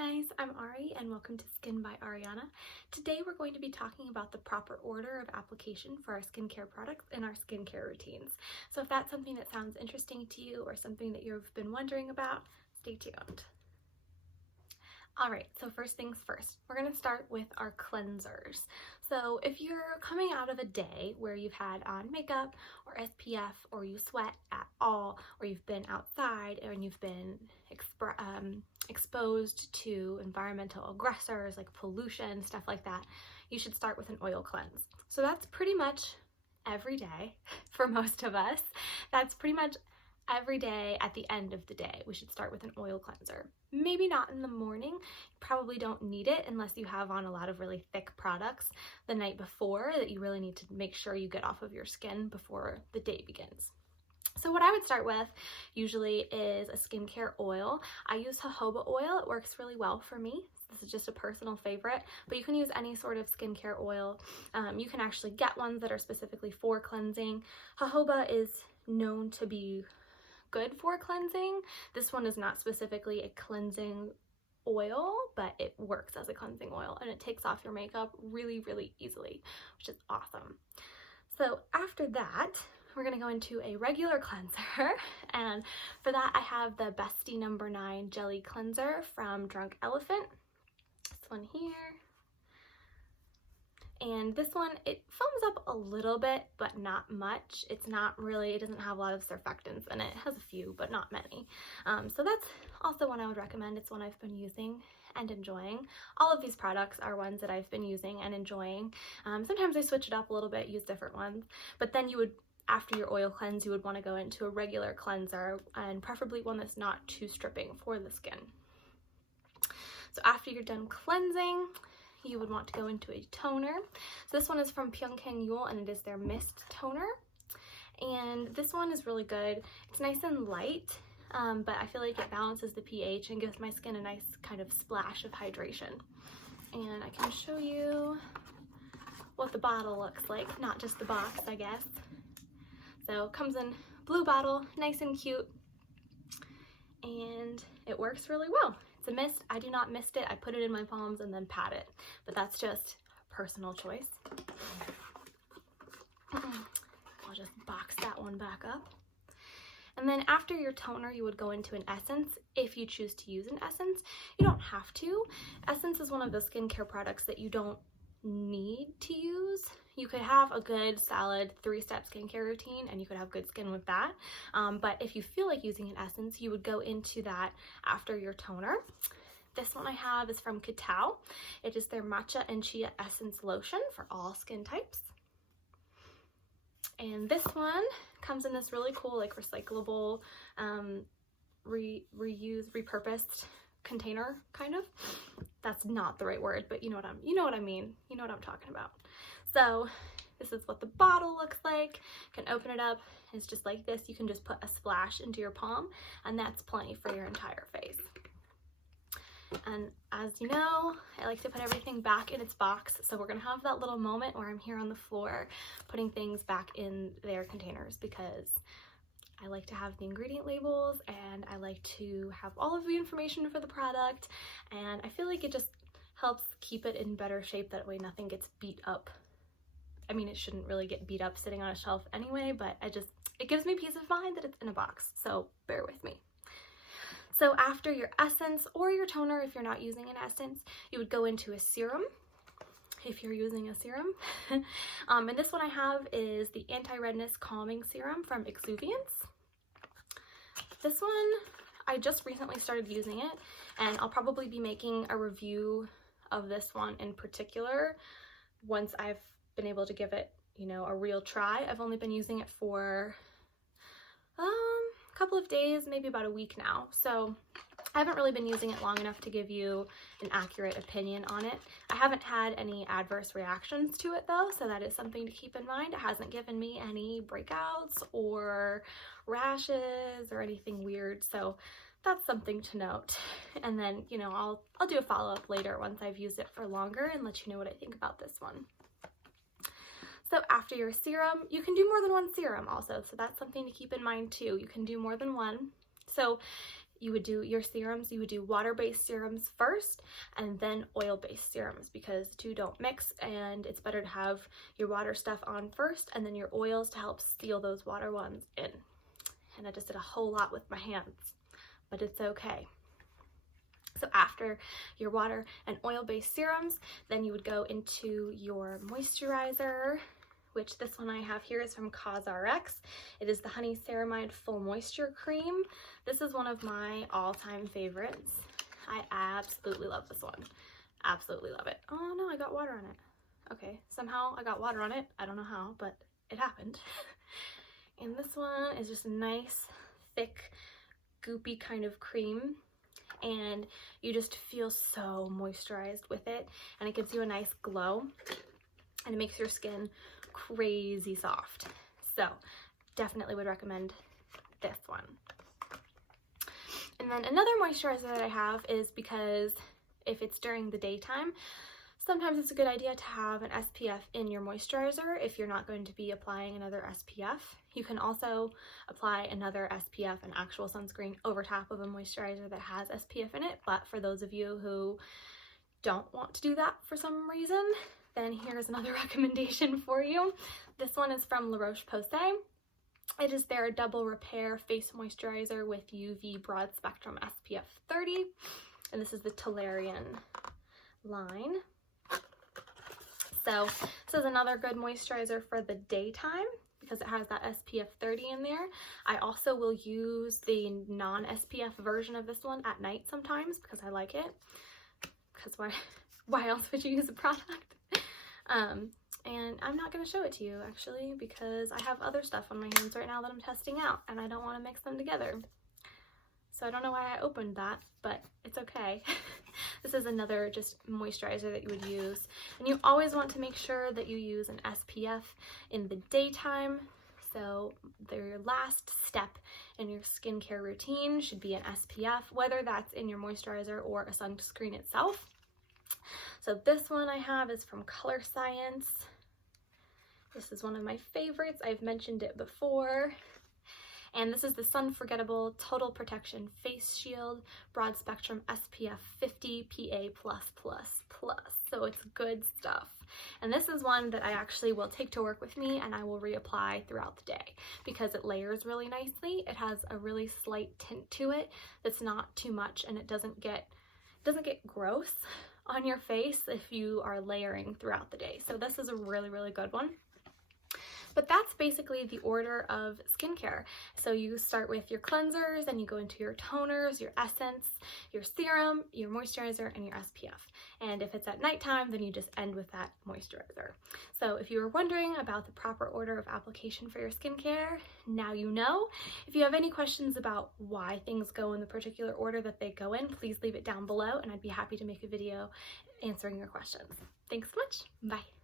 guys, I'm Ari and welcome to Skin by Ariana. Today we're going to be talking about the proper order of application for our skincare products and our skincare routines. So if that's something that sounds interesting to you or something that you've been wondering about, stay tuned. Alright, so first things first, we're going to start with our cleansers. So if you're coming out of a day where you've had on makeup or SPF or you sweat at all or you've been outside and you've been exposed to environmental aggressors like pollution, stuff like that, you should start with an oil cleanse. So that's pretty much every day for most of us. That's pretty much every day at the end of the day. We should start with an oil cleanser. Maybe not in the morning. You probably don't need it unless you have on a lot of really thick products the night before that you really need to make sure you get off of your skin before the day begins. So what I would start with usually is a skincare oil. I use jojoba oil. It works really well for me. This is just a personal favorite, but you can use any sort of skincare oil. You can actually get ones that are specifically for cleansing. Jojoba is known to be good for cleansing. This one is not specifically a cleansing oil, but it works as a cleansing oil and it takes off your makeup really, really easily, which is awesome. So after that, we're going to go into a regular cleanser, and for that I have the Beste No. 9 Jelly Cleanser from Drunk Elephant. This one here. And this one, it foams up a little bit, but not much. It's not really, it doesn't have a lot of surfactants in it. It has a few, but not many. So that's also one I would recommend. It's one I've been using and enjoying. All of these products are ones that I've been using and enjoying. Sometimes I switch it up a little bit, use different ones, but then you would, after your oil cleanse, you would want to go into a regular cleanser, and preferably one that's not too stripping for the skin. So after you're done cleansing, you would want to go into a toner. So this one is from Pyunkang Yul and it is their mist toner. And this one is really good. It's nice and light, but I feel like it balances the pH and gives my skin a nice kind of splash of hydration. And I can show you what the bottle looks like, not just the box, I guess. So it comes in blue bottle, nice and cute, and it works really well. It's a mist. I do not mist it. I put it in my palms and then pat it, but that's just personal choice. I'll just box that one back up. And then after your toner, you would go into an essence if you choose to use an essence. You don't have to. Essence is one of the skincare products that you don't need to use. You could have a good solid 3-step skincare routine and you could have good skin with that, but if you feel like using an essence, you would go into that after your toner. This one I have is from Kitao. It is their matcha and chia essence lotion for all skin types, and this one comes in this really cool like recyclable repurposed container, kind of. That's not the right word, but you know what I mean. You know what I'm talking about. So this is what the bottle looks like. You can open it up. It's just like this. You can just put a splash into your palm and that's plenty for your entire face. And as you know, I like to put everything back in its box. So we're gonna have that little moment where I'm here on the floor putting things back in their containers, because I like to have the ingredient labels and I like to have all of the information for the product, and I feel like it just helps keep it in better shape. That way nothing gets beat up. I mean, it shouldn't really get beat up sitting on a shelf anyway, but it gives me peace of mind that it's in a box, so bear with me. So after your essence or your toner, if you're not using an essence, you would go into a serum if you're using a serum. And this one I have is the Anti-Redness Calming Serum from Exuviance. This one, I just recently started using it, and I'll probably be making a review of this one in particular once I've been able to give it, you know, a real try. I've only been using it for a couple of days, maybe about a week now, so I haven't really been using it long enough to give you an accurate opinion on it. I haven't had any adverse reactions to it though, so that is something to keep in mind. It hasn't given me any breakouts or rashes or anything weird, so that's something to note. And then, you know, I'll do a follow-up later once I've used it for longer and let you know what I think about this one. So after your serum, you can do more than one serum also, so that's something to keep in mind too. You can do more than one. So you would do your serums, you would do water-based serums first and then oil-based serums, because the two don't mix, and it's better to have your water stuff on first and then your oils to help seal those water ones in. And I just did a whole lot with my hands, but it's okay. So after your water and oil-based serums, then you would go into your moisturizer, which this one I have here is from cosrx. It is the Honey Ceramide Full Moisture Cream. This is one of my all-time favorites. I absolutely love this one. Absolutely love it. Oh no, I got water on it. Okay, somehow I got water on it. I don't know how, but it happened. And this one is just a nice, thick, goopy kind of cream. And you just feel so moisturized with it. And it gives you a nice glow. And it makes your skin crazy soft. So definitely would recommend this one. And then another moisturizer that I have is, because if it's during the daytime, sometimes it's a good idea to have an SPF in your moisturizer if you're not going to be applying another SPF. You can also apply another SPF, an actual sunscreen, over top of a moisturizer that has SPF in it. But for those of you who don't want to do that for some reason, then here's another recommendation for you. This one is from Roche Posay. It is their Double Repair Face Moisturizer with UV Broad Spectrum SPF 30. And this is the Tolerian line. So this is another good moisturizer for the daytime because it has that SPF 30 in there. I also will use the non-SPF version of this one at night sometimes because I like it. Because why else would you use a product? And I'm not going to show it to you actually because I have other stuff on my hands right now that I'm testing out and I don't want to mix them together. So I don't know why I opened that, but it's okay. This is another just moisturizer that you would use. And you always want to make sure that you use an SPF in the daytime. So your last step in your skincare routine should be an SPF, whether that's in your moisturizer or a sunscreen itself. So this one I have is from Colorescience. This is one of my favorites. I've mentioned it before. And this is the Sunforgettable Total Protection Face Shield Broad Spectrum SPF 50 PA++++. So it's good stuff. And this is one that I actually will take to work with me and I will reapply throughout the day because it layers really nicely. It has a really slight tint to it that's not too much, and it doesn't get gross on your face if you are layering throughout the day. So this is a really, really good one. But that's basically the order of skincare. So you start with your cleansers, and you go into your toners, your essence, your serum, your moisturizer, and your SPF. And if it's at nighttime, then you just end with that moisturizer. So if you were wondering about the proper order of application for your skincare, now you know. If you have any questions about why things go in the particular order that they go in, please leave it down below, and I'd be happy to make a video answering your questions. Thanks so much. Bye.